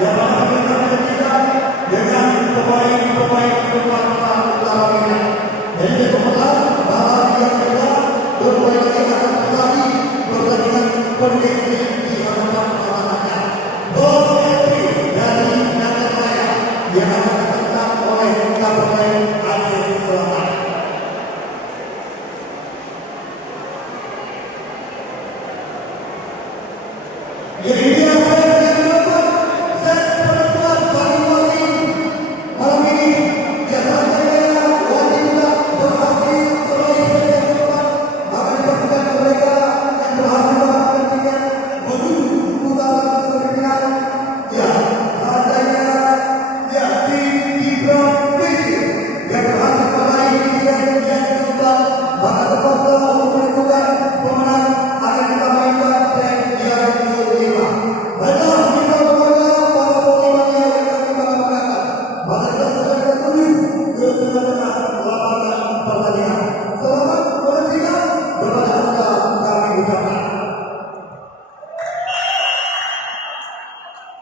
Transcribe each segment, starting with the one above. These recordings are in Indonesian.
yang akan kita menyaksikan dengan pemain-pemain Sumatera Utara ini. Yang kebetulan bahwa yang kedua bermain akan kembali pertandingan kondisi di hadapan masyarakat. Bosepi dari Nagaraya yang akan ditentang oleh Kabupaten Aceh Selatan. Jadi dia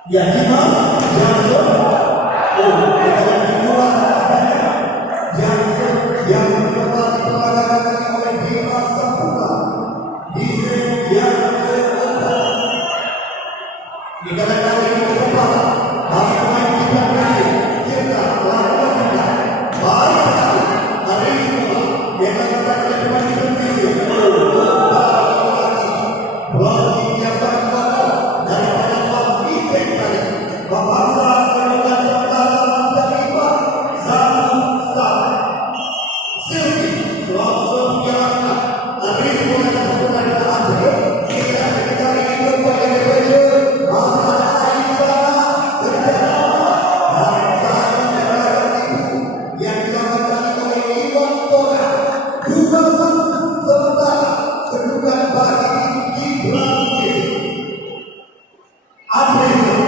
ya Dimas Jackson, yang kedua Jackson yang coba diperagakan oleh Dimas Saputra di set yang keempat. Dikatakan oleh kesempatan bagi pemain kita berhasil kita melakukan sudah baik sekali hari semua yang akan oleh pemain Indonesia berarti yang sangat bagus daripada bahasa kemudian serta terlibat satu-satu. Silvi langsung jalankan Aris mulai sesudah kita ambil kita ingin kepada gereja masalah Aisyah kerjasama dan saling beragam ibu yang dilakukan oleh Iwan Tora juga sementara kedudukan bagi Gibran Aris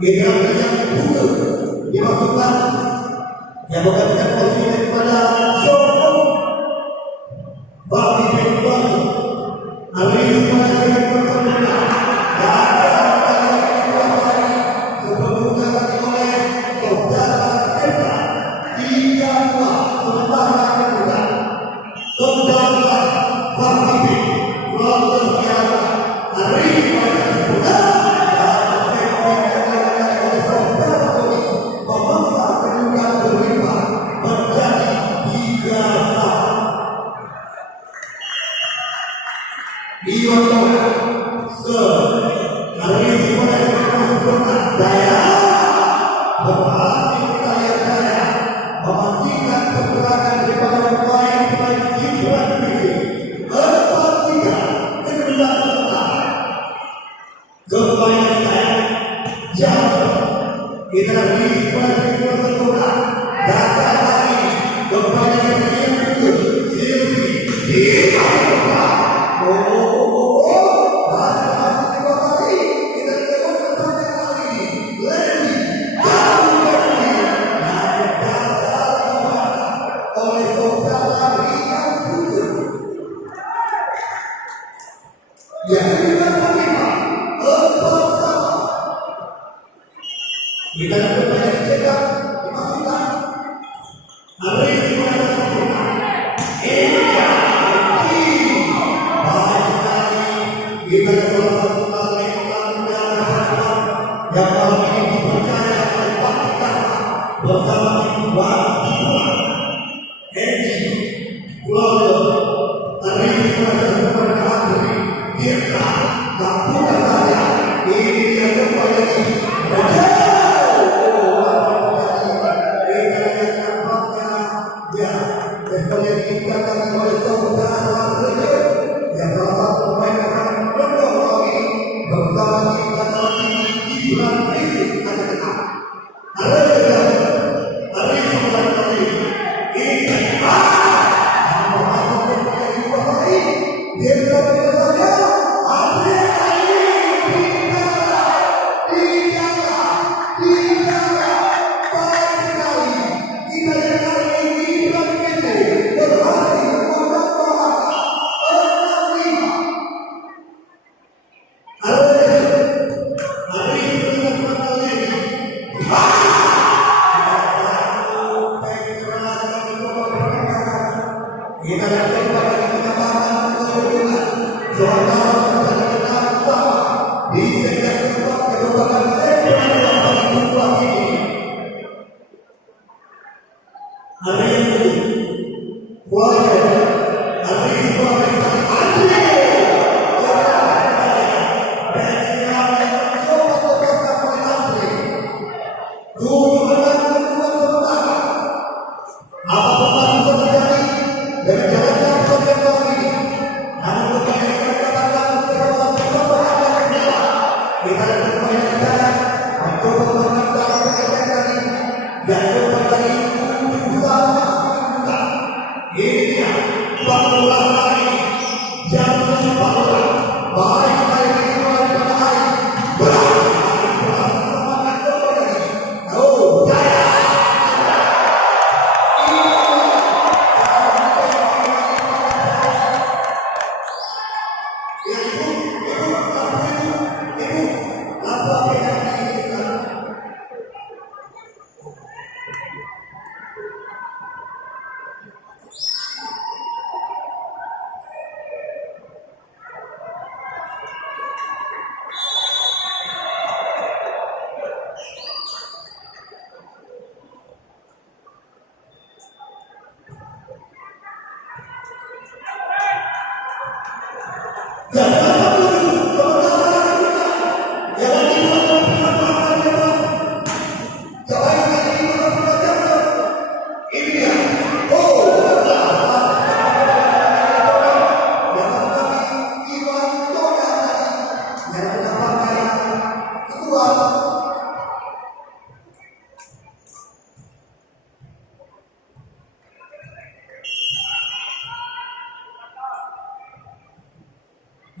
Generasi yang butuh dimasukkan yang mengatakan posisi kepada Syurga Bagi Bentuasi Alis Masyarakat Persatuan dan dikuasai sebelumnya oleh Saudara Petra 3-2 sementara kedua Saudara Bagi kita beri kesempatan datang lagi kepada yang berikut Silvi di kita dapat banyak cekak dimasukkan Aris Masyarakat Indonesia baik sekali kita salah satu yang malam ini dipercaya oleh Pak Kita bersama Pak Edi Pulau Aris Masyarakat kita kampung saja ini yang kembali yang salah satu pemain yang sangat beruntung baik sekali lagi semua di tanah air. Semangat kembali lagi. Oh, jaya.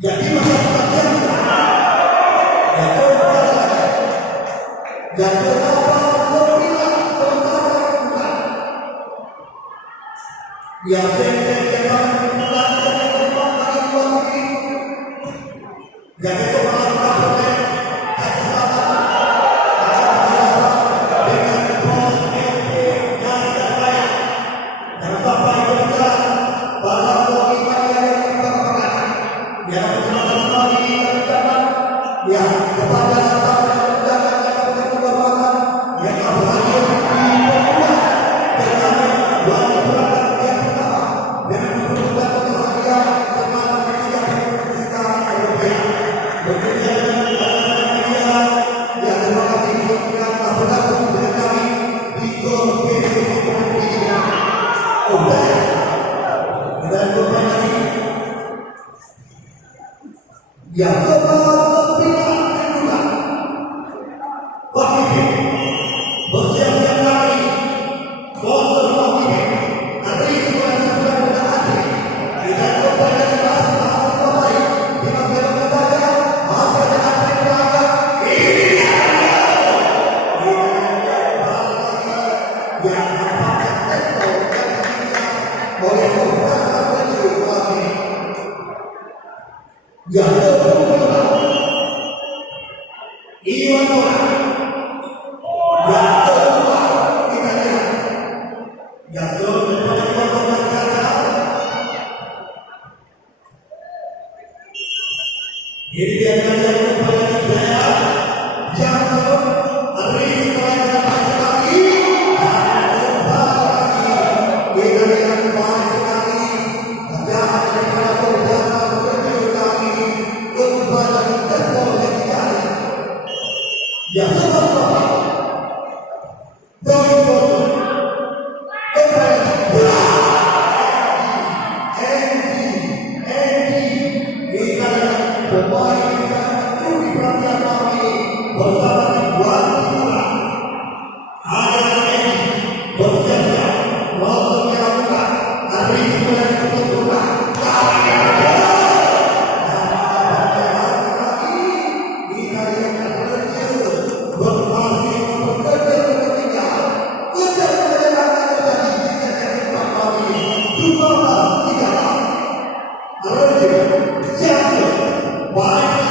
Jadi masyarakat dan kenapa sembilan sementara bukan yang saya Why?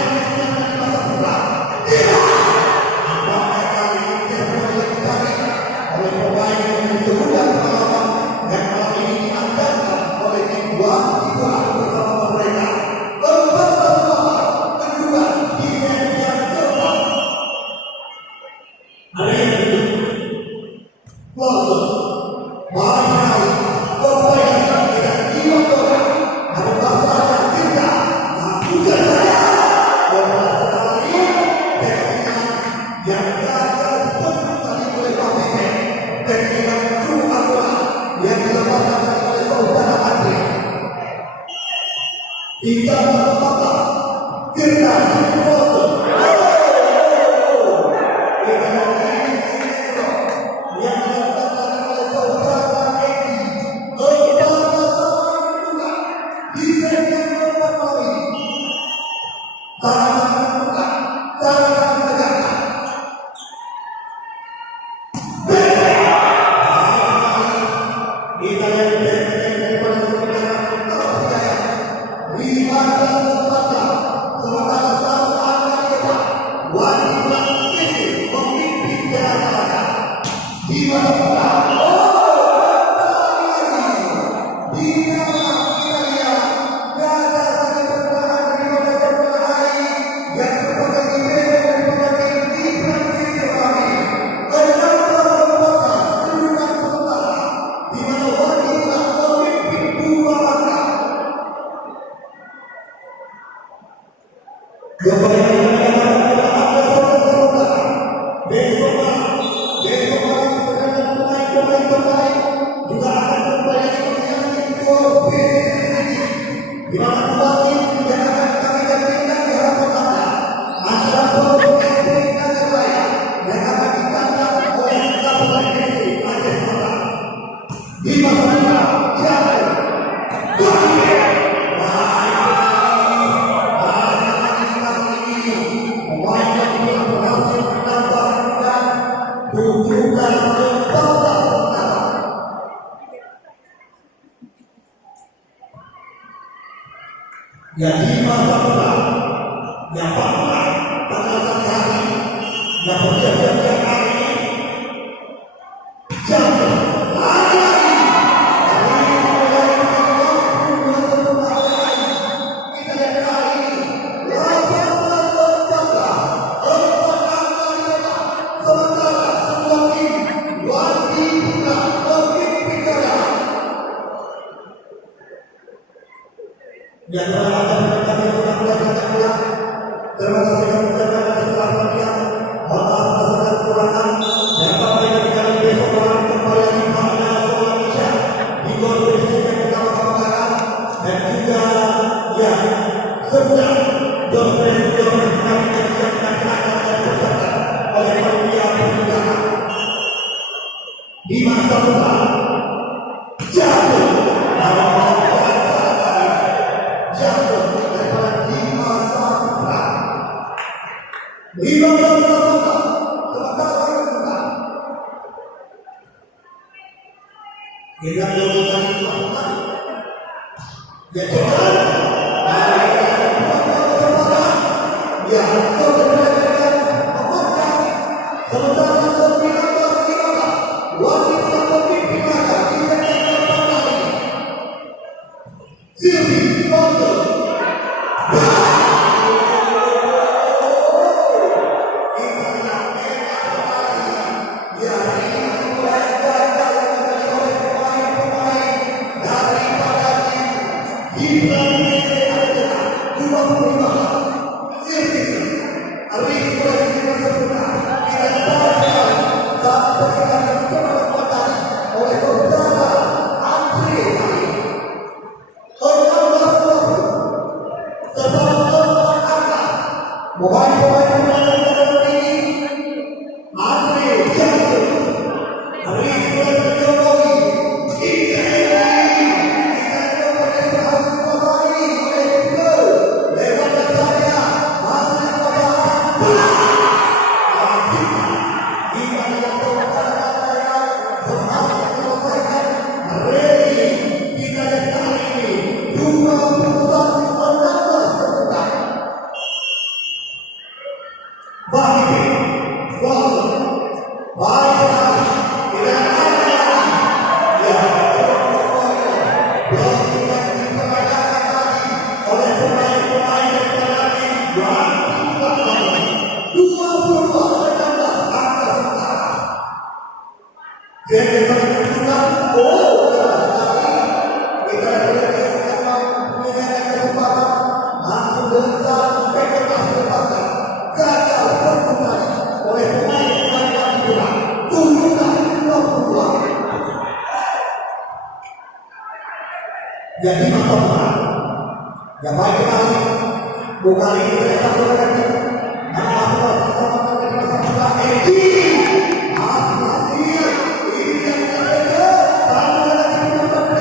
yang di masa muda, yang bangga pada saat hari, yang bersiap-siap yang hari ini, jangan lari-lari. Kita lihat hari ini, 18-14, sementara semua tim wajib pula memimpin negara. Yang di masa muda jatuh daripada di masa muda 15 tahun sementara kita melakukan melakukan ya jangan ya sementara jadi masalah yang baik sekali bukan ini dari satu lagi masalah ini hasil ini yang berbeda sama lagi pendapat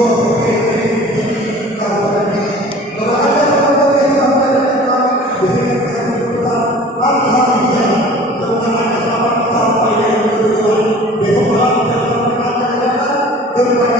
dua